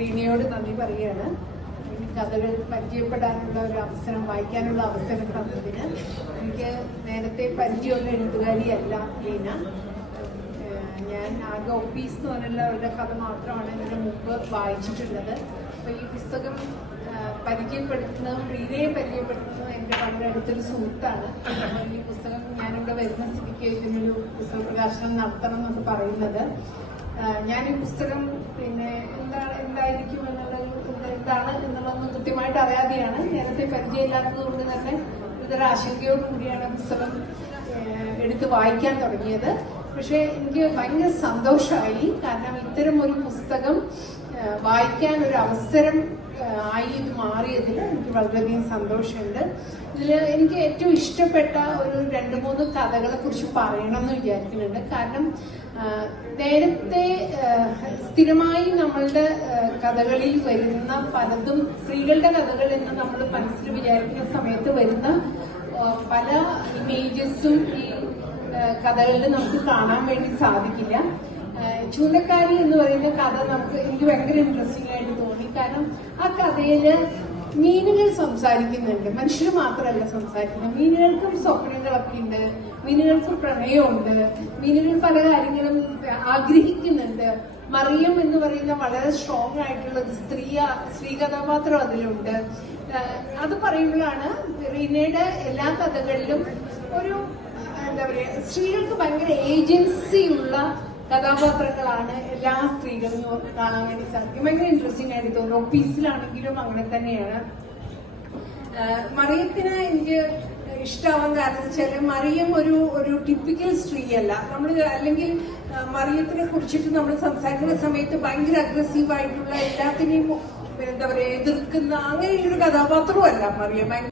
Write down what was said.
റീനയോട് നന്ദി പറയുകയാണ്. കഥകൾ പരിചയപ്പെടാനുള്ള ഒരു അവസരം, വായിക്കാനുള്ള അവസരം തന്നതിന്. എനിക്ക് നേരത്തെ പരിചയമുള്ള എഴുത്തുകാരിയല്ല റീന. ഞാൻ ആകെ ഒപ്പീസ് എന്ന് പറഞ്ഞുള്ള അവരുടെ കഥ മാത്രമാണ് ഇതിന് മുമ്പ് വായിച്ചിട്ടുള്ളത്. അപ്പോൾ ഈ പുസ്തകം പരിചയപ്പെടുത്തുന്നതും റീനയെ പരിചയപ്പെടുത്തുന്നതും എൻ്റെ വളരെ അടുത്തൊരു സുഹൃത്താണ്. അപ്പോൾ ഈ പുസ്തകം ഞാനിവിടെ വരുന്ന സ്ഥിതിക്ക് ഇതിനൊരു പുസ്തക പ്രകാശനം നടത്തണം എന്നൊക്കെ പറയുന്നത്. ഞാൻ ഈ പുസ്തകം എന്തായിരിക്കും എന്താണ് എന്നുള്ളതൊന്നും കൃത്യമായിട്ട് അറിയാതെയാണ്, നേരത്തെ പരിചയമില്ലാത്തത് കൊണ്ട് തന്നെ ഇതൊരു ആശങ്കയോട് കൂടിയാണ് പുസ്തകം എടുത്ത് വായിക്കാൻ തുടങ്ങിയത്. പക്ഷെ എനിക്ക് ഭയങ്കര സന്തോഷമായി, കാരണം ഇത്തരം ഒരു പുസ്തകം വായിക്കാൻ ഒരു അവസരം ആയി ഇത് മാറിയതിൽ എനിക്ക് വളരെയധികം സന്തോഷമുണ്ട്. ഇതിൽ എനിക്ക് ഏറ്റവും ഇഷ്ടപ്പെട്ട ഒരു 2-3 കഥകളെ കുറിച്ച് പറയണം എന്ന് വിചാരിക്കുന്നുണ്ട്. കാരണം നേരത്തെ സ്ഥിരമായി നമ്മളുടെ കഥകളിൽ വരുന്ന പലതും സ്ത്രീകളുടെ കഥകൾ എന്ന് നമ്മൾ മനസ്സിൽ വിചാരിക്കുന്ന സമയത്ത് വരുന്ന പല ഇമേജസും ഈ കഥകളിൽ നമുക്ക് കാണാൻ വേണ്ടി സാധിക്കില്ല. ചൂണ്ടക്കാരി എന്ന് പറയുന്ന കഥ എനിക്ക് ഭയങ്കര ഇൻട്രസ്റ്റിംഗ് ആയിട്ട് തോന്നി. കാരണം ആ കഥയില് മീനുകൾ സംസാരിക്കുന്നുണ്ട്, മനുഷ്യർ മാത്രമല്ല സംസാരിക്കുന്നത്. മീനുകൾക്കും സ്വപ്നങ്ങളൊക്കെ ഉണ്ട്, മീനുകൾക്ക് പ്രണയമുണ്ട്, മീനുകൾ പല കാര്യങ്ങളും ആഗ്രഹിക്കുന്നുണ്ട്. മറിയം എന്ന് പറയുന്ന വളരെ സ്ട്രോങ് ആയിട്ടുള്ള സ്ത്രീ കഥാപാത്രം അതിലുണ്ട്. അത് പറയുമ്പോഴാണ് റീനയുടെ എല്ലാ കഥകളിലും ഒരു എന്താ പറയുക, സ്ത്രീകൾക്ക് ഭയങ്കര ഏജൻസി ഉള്ള കഥാപാത്രങ്ങളാണ് എല്ലാ സ്ത്രീകളും കാണാൻ വേണ്ടി സാധിക്കും. ഭയങ്കര ഇൻട്രസ്റ്റിംഗ് ആയിട്ട് തോന്നുന്നു. ഒപ്പീസിലാണെങ്കിലും അങ്ങനെ തന്നെയാണ്. മറിയത്തിന് എനിക്ക് ഇഷ്ടമാവാൻ കാരണം വെച്ചാൽ മറിയം ഒരു ടിപ്പിക്കൽ സ്ത്രീയല്ല. അല്ലെങ്കിൽ മറിയത്തിനെ കുറിച്ചിട്ട് നമ്മൾ സംസാരിക്കുന്ന സമയത്ത് ഭയങ്കര അഗ്രസീവായിട്ടുള്ള എല്ലാത്തിനെയും എന്താ പറയുക എതിർക്കുന്ന അങ്ങനെയുള്ളൊരു കഥാപാത്രവും അല്ല മറിയം.